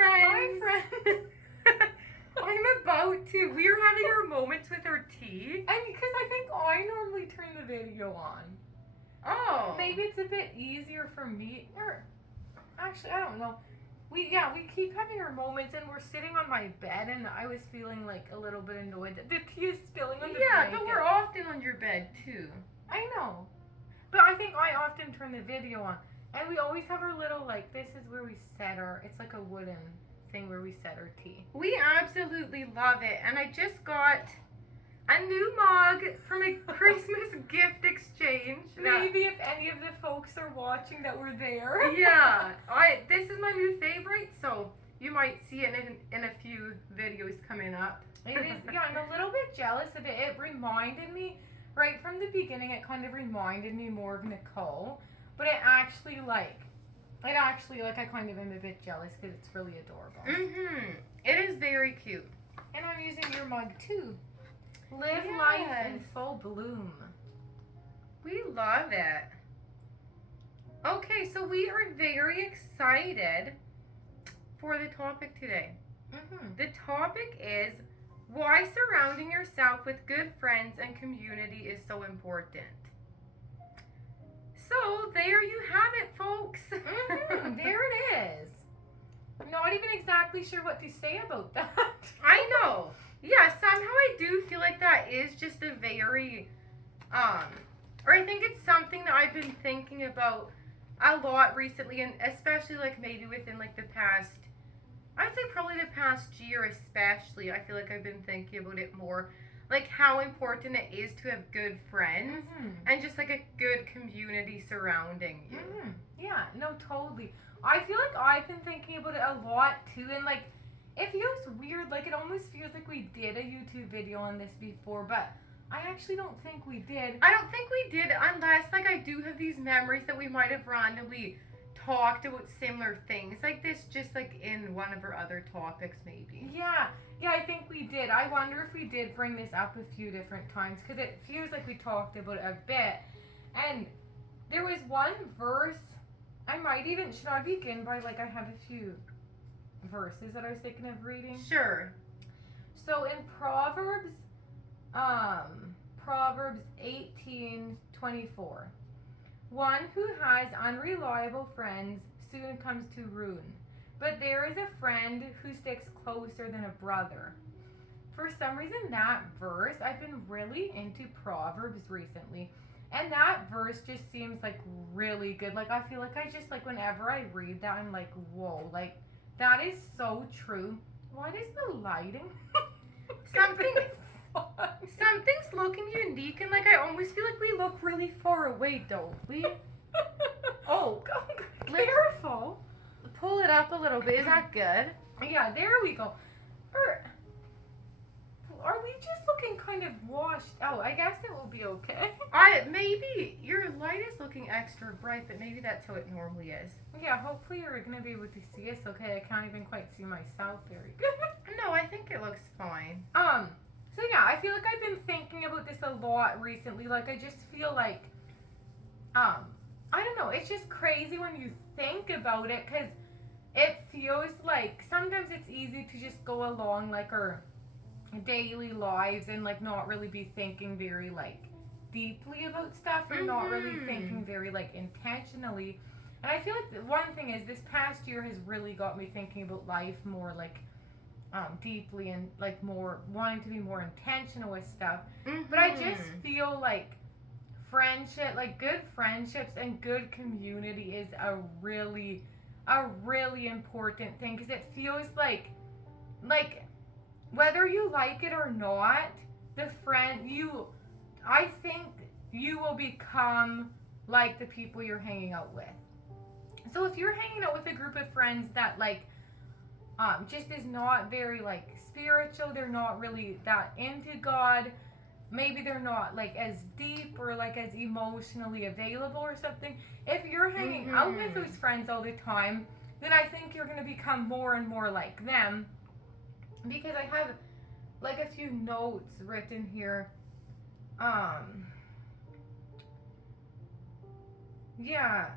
friends. Hi, friends. I'm about to. We are having our moments with our tea. And because I think I normally turn the video on. Oh. Maybe it's a bit easier for me. Or actually, I don't know. We keep having our moments, and we're sitting on my bed, and I was feeling like a little bit annoyed that the tea is spilling on the blanket. But we're often on your bed too. I know. But I think I often turn the video on. And we always have our little, like, this is where we set our, it's like a wooden thing where we set our tea. We absolutely love it. And I just got a new mug from a Christmas gift exchange. Maybe if any of the folks are watching that were there. Yeah. This is my new favorite, so you might see it in a few videos coming up. It is, yeah, I'm a little bit jealous of it. It reminded me, right from the beginning, it kind of reminded me more of Nicole. But I kind of am a bit jealous because it's really adorable. Mm-hmm. It is very cute. And I'm using your mug too. Live life in full bloom. We love it. Okay, so we are very excited for the topic today. Mm-hmm. The topic is why surrounding yourself with good friends and community is so important. So there you have it, folks. Mm-hmm. There it is. I'm not even exactly sure what to say about that. I know. Yeah, somehow I do feel like that is just a very, or I think it's something that I've been thinking about a lot recently, and especially like maybe within like the past, I'd say probably the past year especially, I feel like I've been thinking about it more. Like how important it is to have good friends and just like a good community surrounding you. Mm-hmm. Yeah, no, totally. I feel like I've been thinking about it a lot too, and like it feels weird. Like it almost feels like we did a YouTube video on this before, but I actually don't think we did. I don't think we did, unless like I do have these memories that we might have randomly talked about similar things like this, just like in one of our other topics maybe. Yeah, I think we did. I wonder if we did bring this up a few different times, because it feels like we talked about it a bit. And there was one verse, should I begin by, like, I have a few verses that I was thinking of reading? Sure. So in Proverbs 18:24, one who has unreliable friends soon comes to ruin, but there is a friend who sticks closer than a brother. For some reason, that verse, I've been really into Proverbs recently, and that verse just seems like really good. Like I feel like I just like whenever I read that, I'm like, whoa, like that is so true. Why does the lighting? Something's looking unique, and like I almost feel like we look really far away, don't we? Oh, careful. Pull it up a little bit. Is that good? Yeah, there we go. Are we just looking kind of washed out? I guess it will be okay. Maybe your light is looking extra bright, but maybe that's how it normally is. Yeah, hopefully you're gonna be able to see us okay. I can't even quite see myself very good. No, I think it looks fine. So yeah, I feel like I've been thinking about this a lot recently. Like I just feel like, I don't know, it's just crazy when you think about it, because it feels like sometimes it's easy to just go along like our daily lives and like not really be thinking very like deeply about stuff, or not really thinking very like intentionally. And I feel like the one thing is this past year has really got me thinking about life more like deeply, and like more wanting to be more intentional with stuff. But I just feel like friendship, like good friendships and good community is a really important thing, because it feels like whether you like it or not, I think you will become like the people you're hanging out with. So if you're hanging out with a group of friends that like just is not very like spiritual, they're not really that into God, maybe they're not like as deep or like as emotionally available or something, if you're hanging out with those friends all the time, then I think you're going to become more and more like them. Because I have like a few notes written here. Yeah.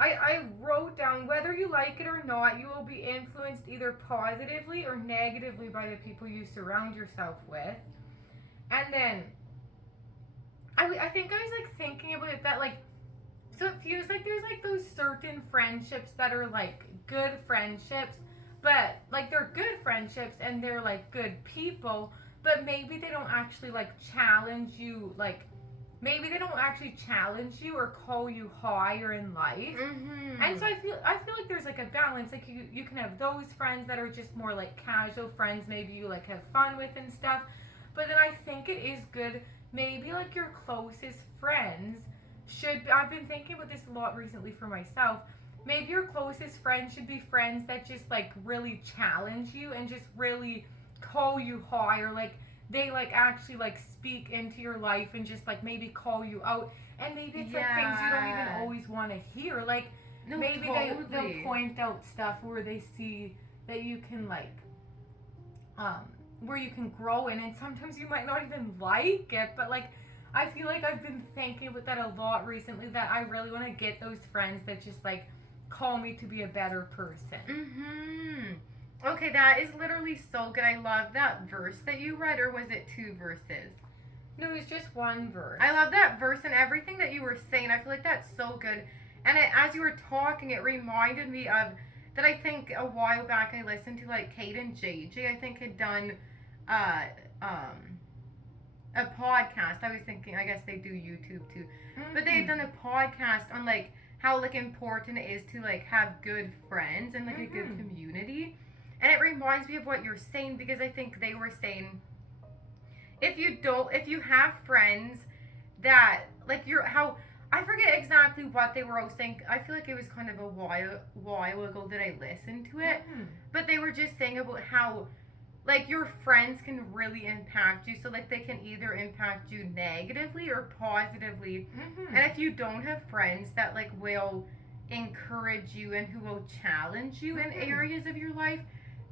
I wrote down, whether you like it or not, you will be influenced either positively or negatively by the people you surround yourself with. And then I think I was like thinking about it that like, so it feels like there's like those certain friendships that are like good friendships, but like they're good friendships and they're like good people, but maybe they don't actually like challenge you, like maybe they don't actually challenge you or call you higher in life. Mm-hmm. And so I feel like there's like a balance. Like you can have those friends that are just more like casual friends, maybe you like have fun with and stuff. But then I think it is good, maybe like your closest friends should, I've been thinking about this a lot recently for myself. Maybe your closest friends should be friends that just like really challenge you and just really call you higher, like they like actually like speak into your life and just like maybe call you out, and maybe it's like things you don't even always want to hear, like No, maybe totally. they'll point out stuff where they see that you can like where you can grow in, and sometimes you might not even like it, but like I feel like I've been thinking about that a lot recently, that I really want to get those friends that just like call me to be a better person. Mm-hmm. Okay, that is literally so good. I love that verse that you read, or was it 2 verses? No, it's just one verse. I love that verse and everything that you were saying. I feel like that's so good. And as you were talking, it reminded me of that. I think a while back I listened to like Kate and JJ. I think had done uh, a podcast. I was thinking, I guess they do YouTube too, but they had done a podcast on like how like important it is to like have good friends and like a good community. And it reminds me of what you're saying, because I think they were saying if you have friends that like I forget exactly what they were all saying. I feel like it was kind of a while ago that I listened to it, but they were just saying about how like your friends can really impact you. So like they can either impact you negatively or positively. And if you don't have friends that like will encourage you and who will challenge you in areas of your life,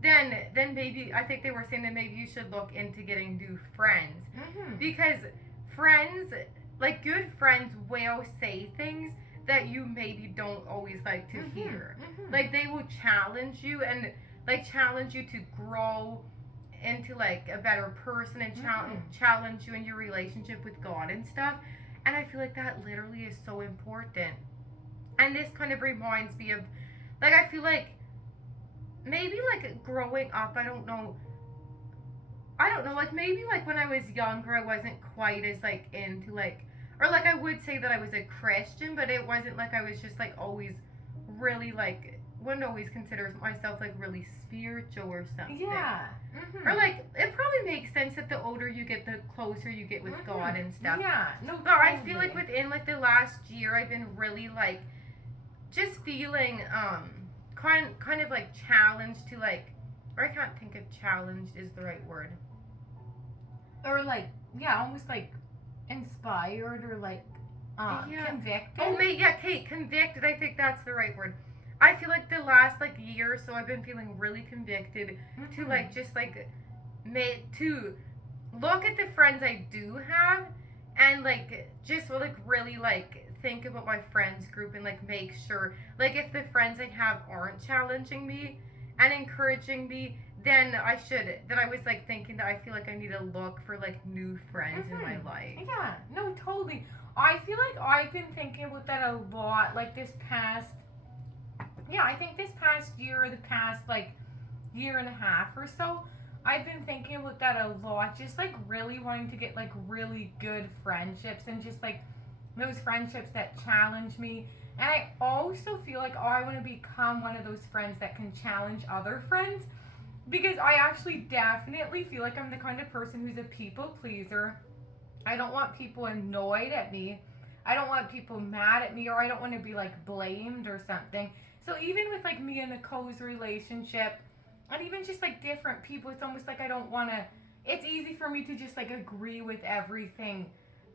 then maybe, I think they were saying that maybe you should look into getting new friends. Because friends, like good friends, will say things that you maybe don't always like to hear. Like they will challenge you and like challenge you to grow into like a better person, and challenge you in your relationship with God and stuff. And I feel like that literally is so important. And this kind of reminds me of like, I feel like maybe like growing up, I don't know, like maybe like when I was younger I wasn't quite as like into like, or like I would say that I was a Christian, but it wasn't like I was just like always really like, wouldn't always consider myself like really spiritual or something. Yeah. Or like, it probably makes sense that the older you get, the closer you get with God and stuff. Yeah. No, but I feel like within like the last year I've been really like just feeling kind of like challenged to like, or I can't think if challenged is the right word. Or like, yeah, almost like inspired or like convicted. Oh, Kate, convicted. I think that's the right word. I feel like the last like year or so I've been feeling really convicted to like just like to look at the friends I do have and like just like really like think about my friends group and like make sure like if the friends I have aren't challenging me and encouraging me, then I was like thinking that I feel like I need to look for like new friends in my life. Yeah, no, totally. I feel like I've been thinking about that a lot, like this past, I think this past year or the past like year and a half or so, I've been thinking about that a lot, just like really wanting to get like really good friendships and just like those friendships that challenge me. And I also feel like I want to become one of those friends that can challenge other friends, because I actually definitely feel like I'm the kind of person who's a people pleaser. I don't want people annoyed at me. I don't want people mad at me, or I don't want to be like blamed or something. So even with like me and Nicole's relationship, and even just like different people, it's almost like I don't want to, it's easy for me to just like agree with everything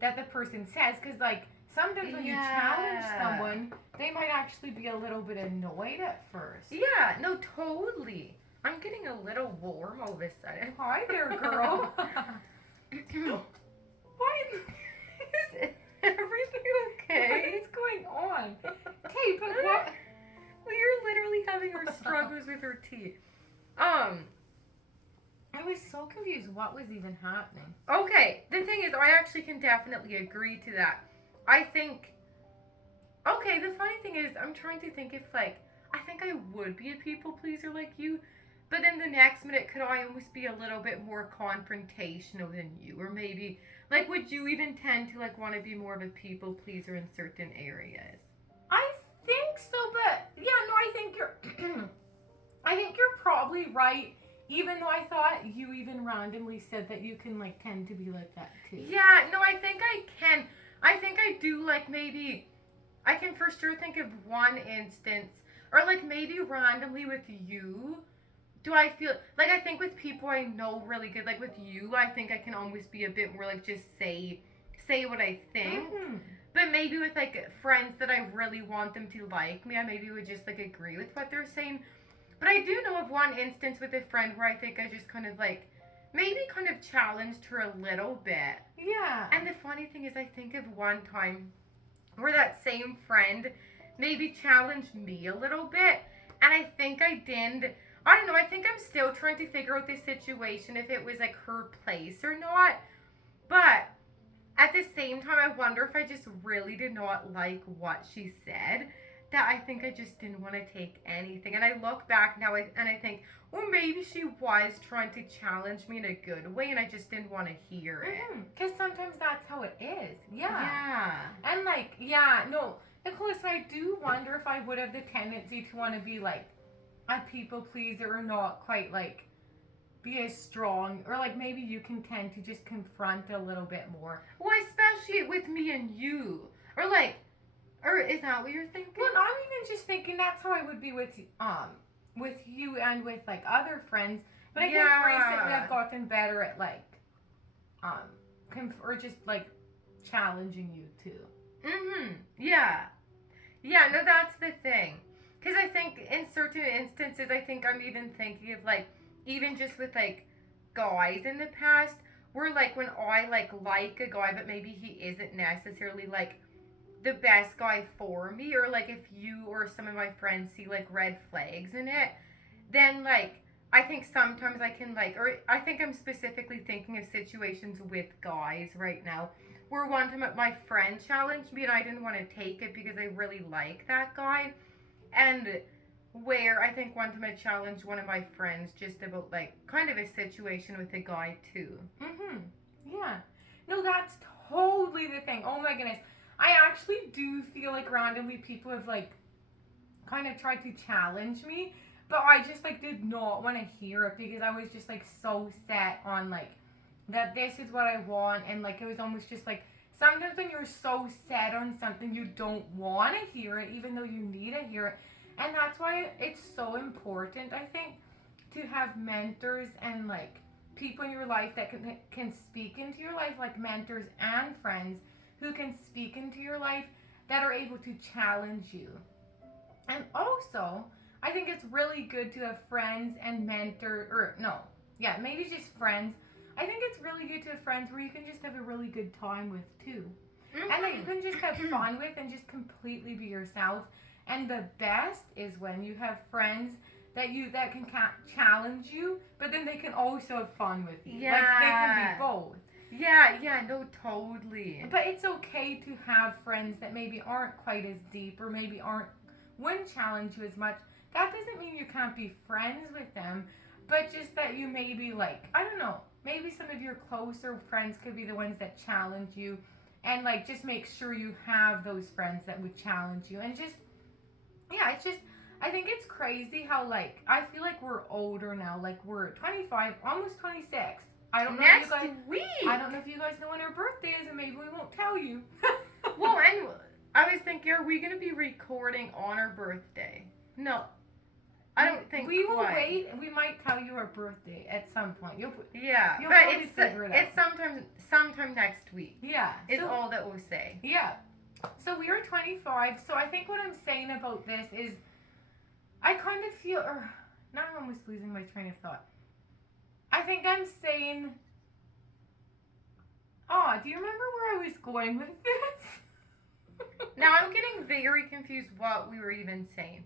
that the person says, because like sometimes when you challenge someone, they might actually be a little bit annoyed at first. Yeah, no, totally. I'm getting a little warm all of a sudden. Hi there, girl. Why is everything okay? What's going going on? Okay, but what? Well, you're literally having her struggles with her tea. I was so confused. What was even happening? Okay, the thing is, I actually can definitely agree to that. I think. Okay, the funny thing is, I'm trying to think if, like, I think I would be a people pleaser like you, but then the next minute, could I almost be a little bit more confrontational than you? Or maybe, like, would you even tend to, like, want to be more of a people pleaser in certain areas? I think so, but yeah, no, I think you're I think you're probably right, even though I thought you even randomly said that you can like tend to be like that too. Yeah, no, I think I can. I think I do, like, maybe, I can for sure think of one instance, or, like, maybe randomly with you. Do I feel like, I think with people I know really good, like with you, I think I can almost be a bit more like just say what I think. Mm-hmm. But maybe with like friends that I really want them to like me, I maybe would just like agree with what they're saying. But I do know of one instance with a friend where I think I just kind of like maybe kind of challenged her a little bit. Yeah. And the funny thing is, I think of one time where that same friend maybe challenged me a little bit, and I think I did. I don't know, I think I'm still trying to figure out this situation, if it was like her place or not. But at the same time, I wonder if I just really did not like what she said, that I think I just didn't want to take anything. And I look back now and I think, well, maybe she was trying to challenge me in a good way, and I just didn't want to hear it. Because sometimes that's how it is. Yeah. Yeah. And like, yeah, no, Nicholas, I do wonder if I would have the tendency to want to be like a people pleaser or not quite like be as strong, or like maybe you can tend to just confront a little bit more. Well, especially with me and you. Or like, or is that what you're thinking? Well, I'm even just thinking that's how I would be with you and with like other friends. But I think recently I've gotten better at like or just like challenging you too. Yeah. Yeah, no, that's the thing. Because I think in certain instances, I think I'm even thinking of like, even just with like guys in the past, where like when I like a guy, but maybe he isn't necessarily like the best guy for me, or like if you or some of my friends see like red flags in it, then like I think sometimes I can like, or I think I'm specifically thinking of situations with guys right now, where one time my friend challenged me and I didn't want to take it because I really like that guy. And where I think one time I challenged one of my friends just about like kind of a situation with a guy too. Yeah. No, that's totally the thing. Oh my goodness. I actually do feel like randomly people have like kind of tried to challenge me, but I just like did not want to hear it because I was just like so set on like that this is what I want, and like it was almost just like sometimes when you're so set on something you don't want to hear it even though you need to hear it. And that's why it's so important, I think, to have mentors and like people in your life that can speak into your life, like mentors and friends who can speak into your life that are able to challenge you. And also, I think it's really good to have friends and maybe just friends. I think it's really good to have friends where you can just have a really good time with too. And that you can just have fun with and just completely be yourself. And the best is when you have friends that can challenge you, but then they can also have fun with you. Yeah. Like they can be both. Yeah, no, totally. But it's okay to have friends that maybe aren't quite as deep, or maybe wouldn't challenge you as much. That doesn't mean you can't be friends with them, but just that you maybe like, I don't know, maybe some of your closer friends could be the ones that challenge you, and like just make sure you have those friends that would challenge you. And just, yeah, it's just, I think it's crazy how like, I feel like we're older now, like we're 25, almost 26. I don't know Next if you guys, week. I don't know if you guys know when her birthday is, and maybe we won't tell you. Well, and I was thinking, are we going to be recording on her birthday? No. I don't think we will quite. wait, and we might tell you our birthday at some point. You'll but probably figure it out. It's sometime next week. Yeah. Is all that we'll say. Yeah. So we are 25. So I think what I'm saying about this is, I kind of feel, or now I'm almost losing my train of thought. I think I'm saying, do you remember where I was going with this? Now I'm getting very confused what we were even saying.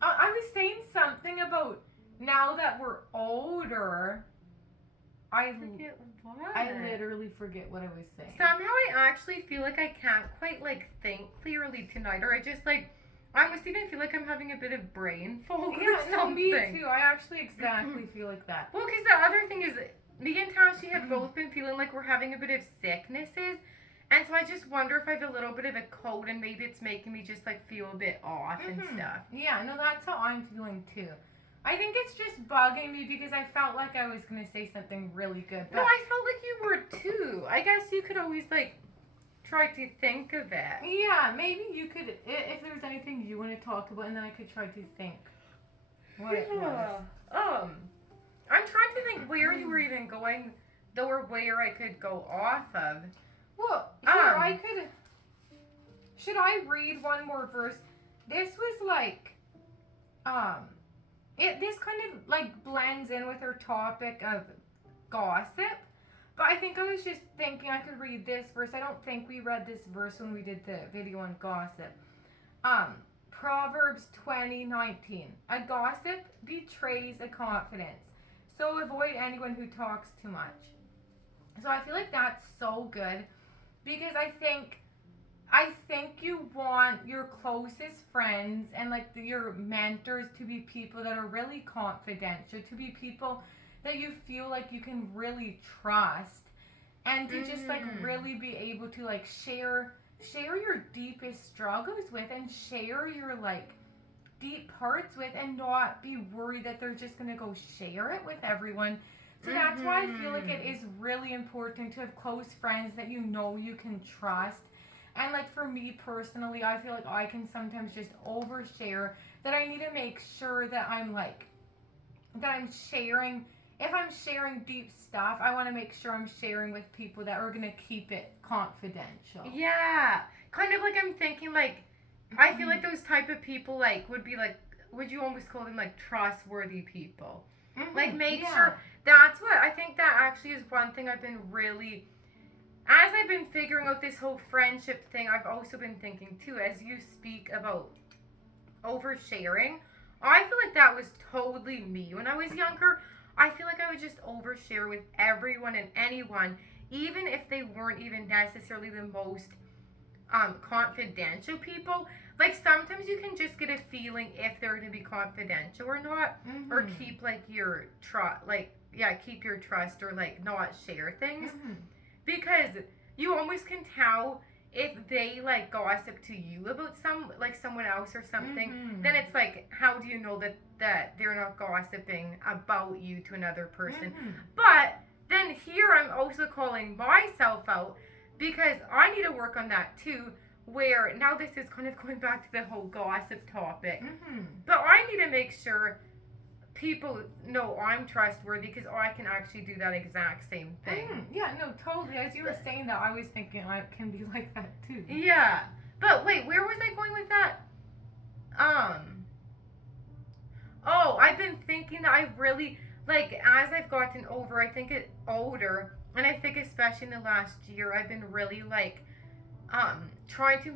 I was saying something about now that we're older. I Forget what? I literally forget what I was saying. Somehow I actually feel like I can't quite like think clearly tonight, or I just like I almost even feel like I'm having a bit of brain fog or something. Me too. I actually exactly feel like that. Well, because the other thing is, me and Tashy have both been feeling like we're having a bit of sicknesses, and so I just wonder if I have a little bit of a cold, and maybe it's making me just like feel a bit off and stuff. Yeah, no, that's how I'm feeling too. I think it's just bugging me because I felt like I was gonna say something really good. No, I felt like you were too. I guess you could always like try to think of it. Yeah, maybe you could, if there's anything you want to talk about, and then I could try to think what it was. I'm trying to think where you were even going, though, or where I could go off of. Well, here, should I read one more verse? This was like, this kind of like blends in with our topic of gossip. But I think I was just thinking I could read this verse. I don't think we read this verse when we did the video on gossip. Proverbs 20:19. A gossip betrays a confidence, so avoid anyone who talks too much. So I feel like that's so good because I think you want your closest friends and like your mentors to be people that are really confidential, to be people that you feel like you can really trust, and to just like really be able to like share your deepest struggles with, and share your like deep parts with, and not be worried that they're just gonna go share it with everyone. So that's why I feel like it is really important to have close friends that you know you can trust. And like for me personally, I feel like I can sometimes just overshare, that I need to make sure that I'm sharing. If I'm sharing deep stuff, I want to make sure I'm sharing with people that are going to keep it confidential. Yeah. Kind of like I'm thinking like, I feel like those type of people like would be like, would you almost call them like trustworthy people? Like make sure, that's what, I think that actually is one thing I've been really, as I've been figuring out this whole friendship thing, I've also been thinking too, as you speak about oversharing, I feel like that was totally me when I was younger. I feel like I would just overshare with everyone and anyone, even if they weren't even necessarily the most confidential people. Like sometimes you can just get a feeling if they're going to be confidential or not, or keep like your trust, keep your trust, or like not share things, because you almost can tell if they like gossip to you about someone else or something. Then it's like, how do you know that they're not gossiping about you to another person? But then here I'm also calling myself out, because I need to work on that too, where now this is kind of going back to the whole gossip topic, but I need to make sure people know I'm trustworthy, because I can actually do that exact same thing. Yeah, no, totally. As you were saying that, I was thinking I can be like that too. Yeah. But wait, where was I going with that? Oh, I've been thinking that I really, like, as I've gotten older, and I think especially in the last year, I've been really, like, trying to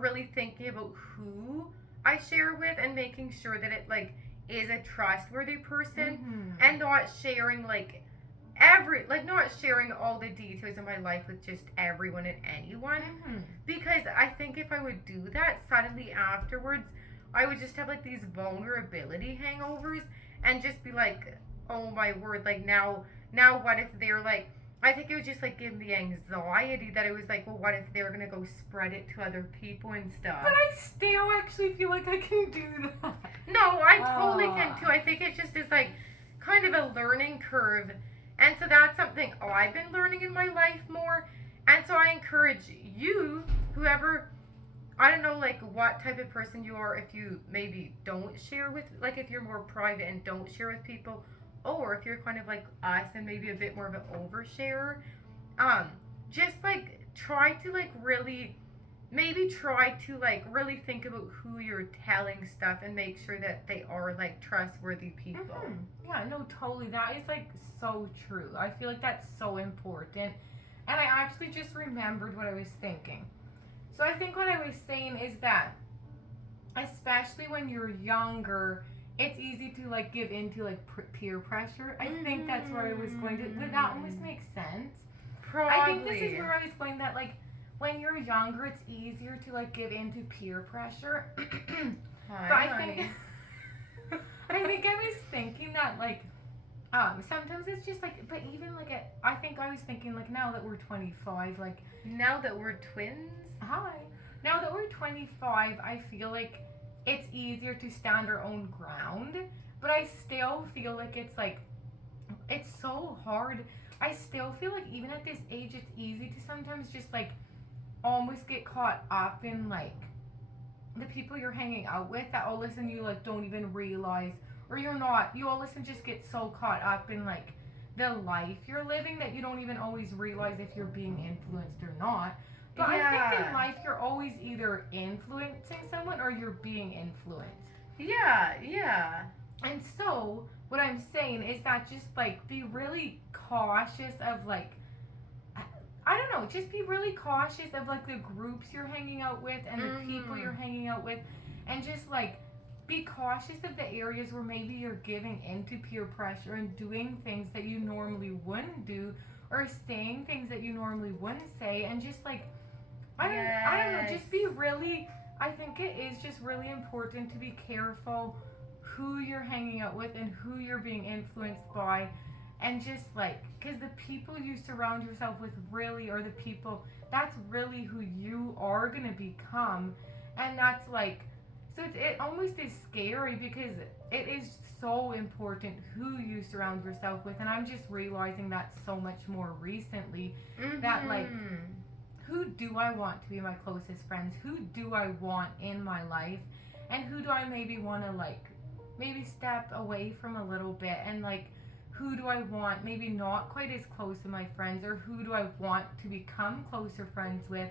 really thinking about who I share with, and making sure that it, like, is a trustworthy person, and not sharing, like, not sharing all the details of my life with just everyone and anyone. Because I think if I would do that, suddenly afterwards, I would just have, like, these vulnerability hangovers, and just be like, oh my word, like, now what if they're, like, I think it would just, like, give me anxiety that it was like, well, what if they're gonna go spread it to other people and stuff. But I still actually feel like I can do that. No, I totally can too. I think it just is, like, kind of a learning curve. And so that's something I've been learning in my life more. And so I encourage you, whoever, I don't know, like, what type of person you are, if you maybe don't share with, like, if you're more private and don't share with people, or if you're kind of like us and maybe a bit more of an oversharer, just, like, try to, like, really think about who you're telling stuff, and make sure that they are, like, trustworthy people. Yeah, no, totally. That is, like, so true. I feel like that's so important. And I actually just remembered what I was thinking. So I think what I was saying is that, especially when you're younger, it's easy to like give into like peer pressure. I think that's where I was going to. Would that almost make sense? Probably. I think this is where I was going, that like when you're younger, it's easier to like give into peer pressure. Hi, But I honey. think I was thinking that like sometimes it's just like, but even like I think I was thinking like now that we're 25, like Now that we're twins. hi. Now that we're 25, I feel like it's easier to stand our own ground, but I still feel like it's so hard. I still feel like even at this age, it's easy to sometimes just like almost get caught up in like the people you're hanging out with, that all of a sudden you like don't even realize, or you all of a sudden just get so caught up in like the life you're living that you don't even always realize if you're being influenced or not. But I think in life you're always either influencing someone or you're being influenced. Yeah. And so what I'm saying is that just like be really cautious of like, I don't know, just be really cautious of like the groups you're hanging out with and the people you're hanging out with, and just like be cautious of the areas where maybe you're giving into peer pressure and doing things that you normally wouldn't do, or saying things that you normally wouldn't say, and just like I don't know, just be really, I think it is just really important to be careful who you're hanging out with and who you're being influenced by. And just like, because the people you surround yourself with really are the people, that's really who you are going to become. And that's like, so it almost is scary because it is so important who you surround yourself with. And I'm just realizing that so much more recently, that like, who do I want to be my closest friends? Who do I want in my life? And who do I maybe want to like, maybe step away from a little bit, and like, who do I want maybe not quite as close to my friends, or who do I want to become closer friends with,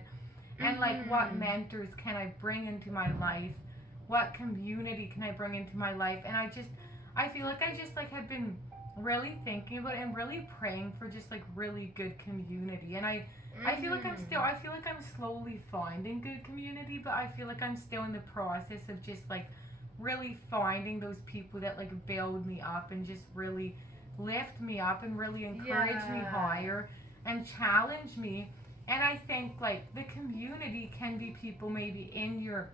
and like what mentors can I bring into my life, what community can I bring into my life. And I feel like I just like have been really thinking about it and really praying for just like really good community. And I feel like I'm slowly finding good community, but I feel like I'm still in the process of just like really finding those people that like build me up and just really lift me up and really encourage me higher and challenge me. And I think like the community can be people maybe in your,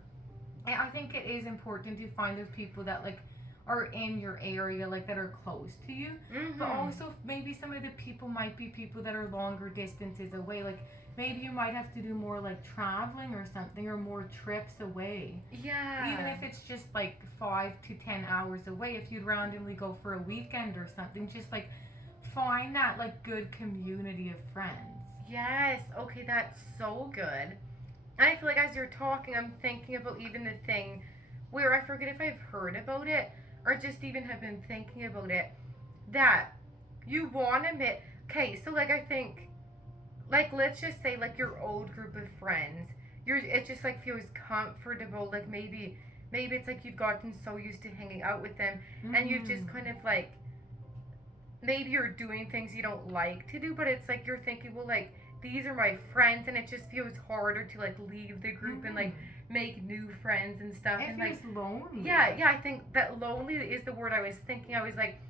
I think it is important to find those people that like are in your area, like that are close to you. But also maybe some of the people might be people that are longer distances away, like maybe you might have to do more like traveling or something, or more trips away. Even if it's just like 5 to 10 hours away, if you'd randomly go for a weekend or something, just like find that like good community of friends. Yes. Okay, that's so good. And I feel like as you're talking, I'm thinking about even the thing where I forget if I've heard about it or just even have been thinking about it, that you want to admit, okay, so like I think, like let's just say like your old group of friends, it just like feels comfortable, like maybe it's like you've gotten so used to hanging out with them, and you've just kind of like, maybe you're doing things you don't like to do, but it's like you're thinking, well, like these are my friends, and it just feels harder to like leave the group and like make new friends and stuff. It and feels like lonely. yeah, I think that lonely is the word I was thinking. I was like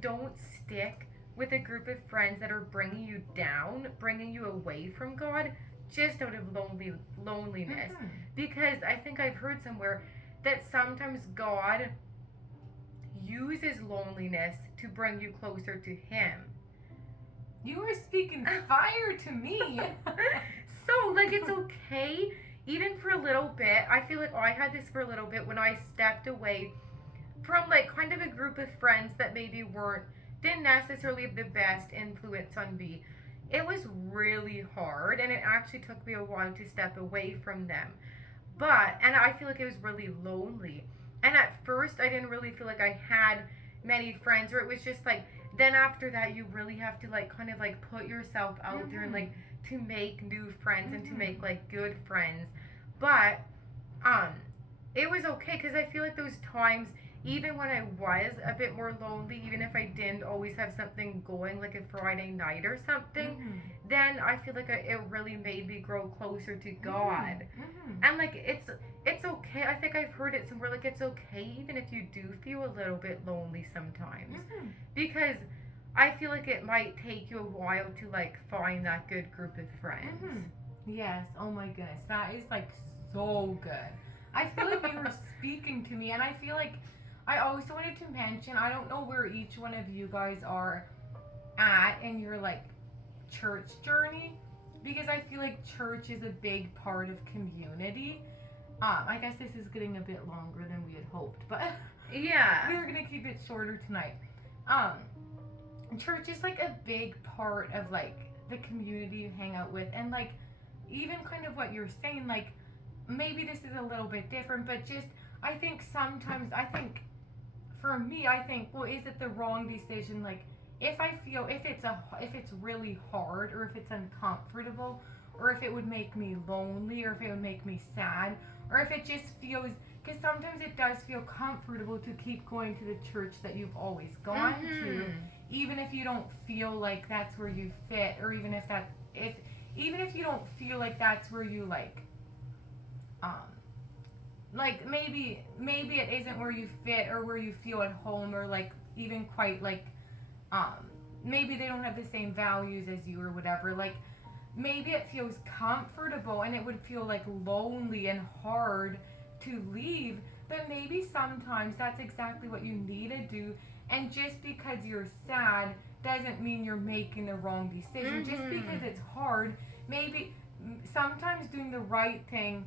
don't stick with a group of friends that are bringing you down, bringing you away from God, just out of loneliness. Because I think I've heard somewhere that sometimes God uses loneliness to bring you closer to Him. You are speaking fire to me. So like it's okay, even for a little bit. I feel like I had this for a little bit when I stepped away from like kind of a group of friends that maybe didn't necessarily have the best influence on me. It was really hard, and it actually took me a while to step away from them. And I feel like it was really lonely. And at first, I didn't really feel like I had many friends, or it was just like, then after that, you really have to like kind of like put yourself out there and like to make new friends and to make like good friends. But it was okay, because I feel like those times, even when I was a bit more lonely, even if I didn't always have something going, like a Friday night or something, then I feel like it really made me grow closer to God. And like it's okay. I think I've heard it somewhere, like it's okay even if you do feel a little bit lonely sometimes, because I feel like it might take you a while to like find that good group of friends. Yes. Oh my goodness, that is like so good. I feel like you were speaking to me, and I feel like I also wanted to mention, I don't know where each one of you guys are at in your like church journey, because I feel like church is a big part of community. I guess this is getting a bit longer than we had hoped, but Yeah. we're gonna keep it shorter tonight. Church is like a big part of like the community you hang out with, and like even kind of what you're saying, like maybe this is a little bit different, but just I think sometimes, I think for me, I think, well, is it the wrong decision? Like if I feel, if it's really hard, or if it's uncomfortable, or if it would make me lonely, or if it would make me sad, or if it just feels, because sometimes it does feel comfortable to keep going to the church that you've always gone to, even if you don't feel like that's where you fit, or even if you don't feel like that's where you like maybe it isn't where you fit or where you feel at home, or like even quite like maybe they don't have the same values as you or whatever, like maybe it feels comfortable and it would feel like lonely and hard to leave, but maybe sometimes that's exactly what you need to do, and just because you're sad doesn't mean you're making the wrong decision. Just because it's hard, maybe sometimes doing the right thing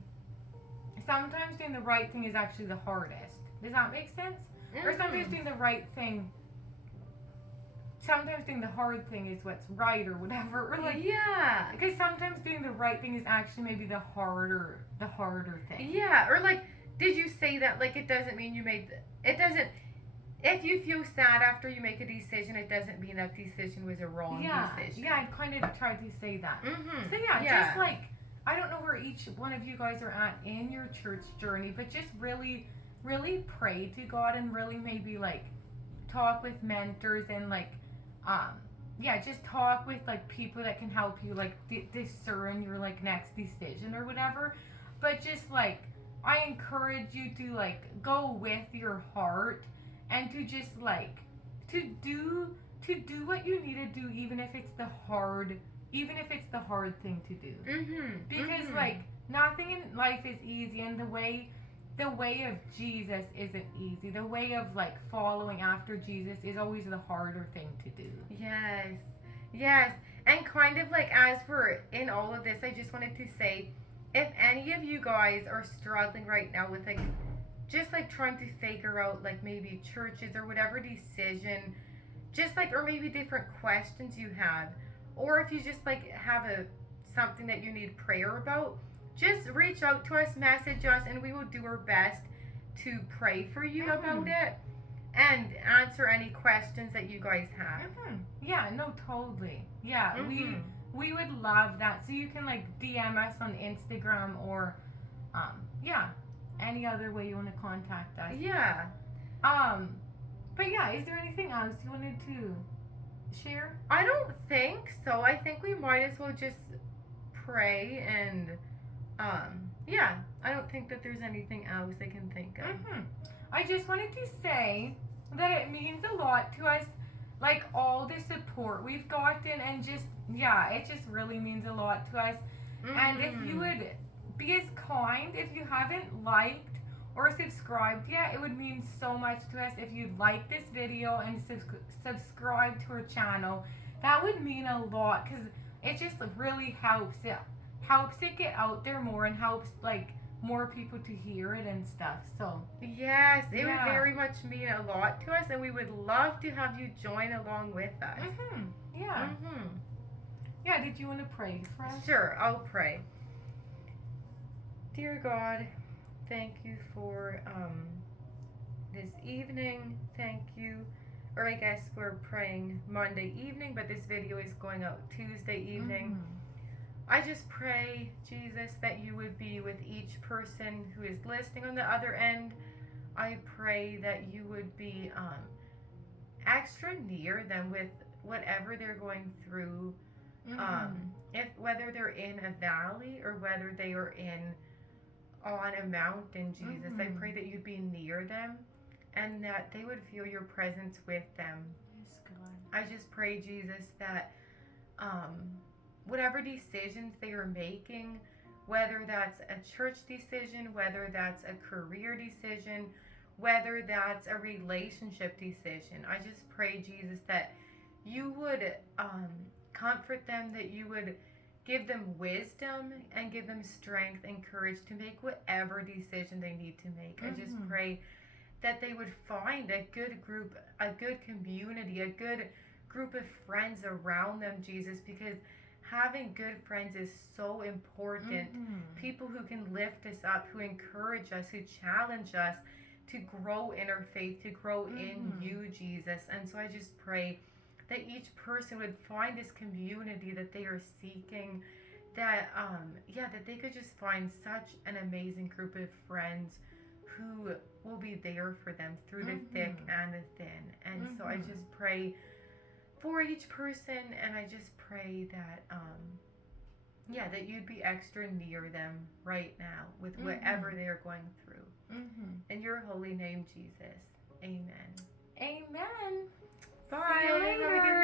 is actually the hardest. Does that make sense? Or sometimes doing the right thing, sometimes doing the hard thing is what's right, or whatever. Or like, yeah, because sometimes doing the right thing is actually maybe the harder thing. Yeah, or like, did you say that like it doesn't mean you made it doesn't, if you feel sad after you make a decision, it doesn't mean that decision was a wrong decision. Yeah, I kind of tried to say that. So Yeah. just like, I don't know where each one of you guys are at in your church journey, but just really, really pray to God, and really maybe like talk with mentors, and like, just talk with like people that can help you like discern your like next decision or whatever. But just like, I encourage you to like go with your heart, and to just like to do what you need to do, even if it's the hard thing to do. Because like nothing in life is easy, and the way of Jesus isn't easy. The way of like following after Jesus is always the harder thing to do. Yes. And kind of like, as we're in all of this, I just wanted to say, if any of you guys are struggling right now with like just like trying to figure out like maybe churches or whatever decision, just like, or maybe different questions you have, or if you just like have something that you need prayer about, just reach out to us, message us, and we will do our best to pray for you about it and answer any questions that you guys have. Yeah, no, totally. Yeah, we would love that. So you can like DM us on Instagram, or any other way you want to contact us. Yeah. But yeah, is there anything else you wanted to share? I don't think so. I think we might as well just pray, and I don't think that there's anything else I can think of. I just wanted to say that it means a lot to us, like all the support we've gotten, and just it just really means a lot to us. And if you would be as kind, if you haven't liked or subscribed yet, it would mean so much to us if you'd like this video and subscribe to our channel. That would mean a lot, because it just really helps it get out there more, and helps like more people to hear it and stuff. So yes, it would very much mean a lot to us, and we would love to have you join along with us. Yeah, did you want to pray for us? Sure, I'll pray. Dear God, thank you for this evening. Thank you. Or I guess we're praying Monday evening, but this video is going out Tuesday evening. I just pray, Jesus, that you would be with each person who is listening on the other end. I pray that you would be extra near them with whatever they're going through. If whether they're in a valley or whether they are on a mountain, Jesus, I pray that you'd be near them and that they would feel your presence with them. Yes, God. I just pray, Jesus, that whatever decisions they are making, whether that's a church decision, whether that's a career decision, whether that's a relationship decision, I just pray, Jesus, that you would comfort them, that you would give them wisdom and give them strength and courage to make whatever decision they need to make. I just pray that they would find a good group, a good community, a good group of friends around them, Jesus, because having good friends is so important. People who can lift us up, who encourage us, who challenge us to grow in our faith, to grow in you, Jesus. And so I just pray that each person would find this community that they are seeking, that that they could just find such an amazing group of friends who will be there for them through the thick and the thin. And so I just pray for each person, and I just pray that that you'd be extra near them right now with whatever they're going through. In your holy name, Jesus. Amen. Amen. Bye. See you later.